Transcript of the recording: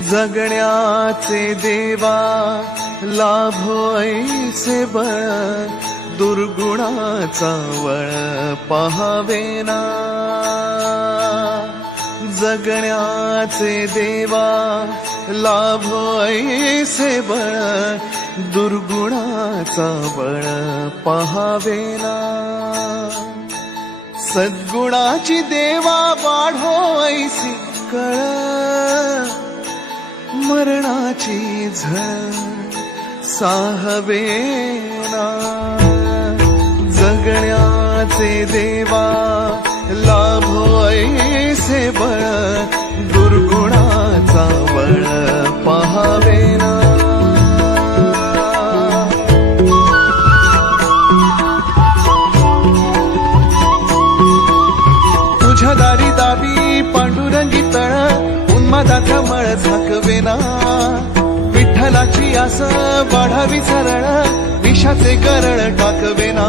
जगण्याचे देवा लाभो ऐसे बळ, दुर्गुणाचा वळ पहावेना। जगण्याचे देवा लाभो ऐसे बळ, दुर्गुणाचा बळ पहावेना। सद्गुणाची देवा वाढो ऐसी कळ, मरणाची झळ साहवेना। जगण्याचे देवा लाभो ऐसे बळ, दुर्गुणाचा बळ पहावेना। तुझ्या दारी दाबी पांडुरंगी तळ, उन्मादाचा मळ झाकवेना। विठ्ठलाची आस वाढावी सरळ, विषाचे करळ टाकवेना।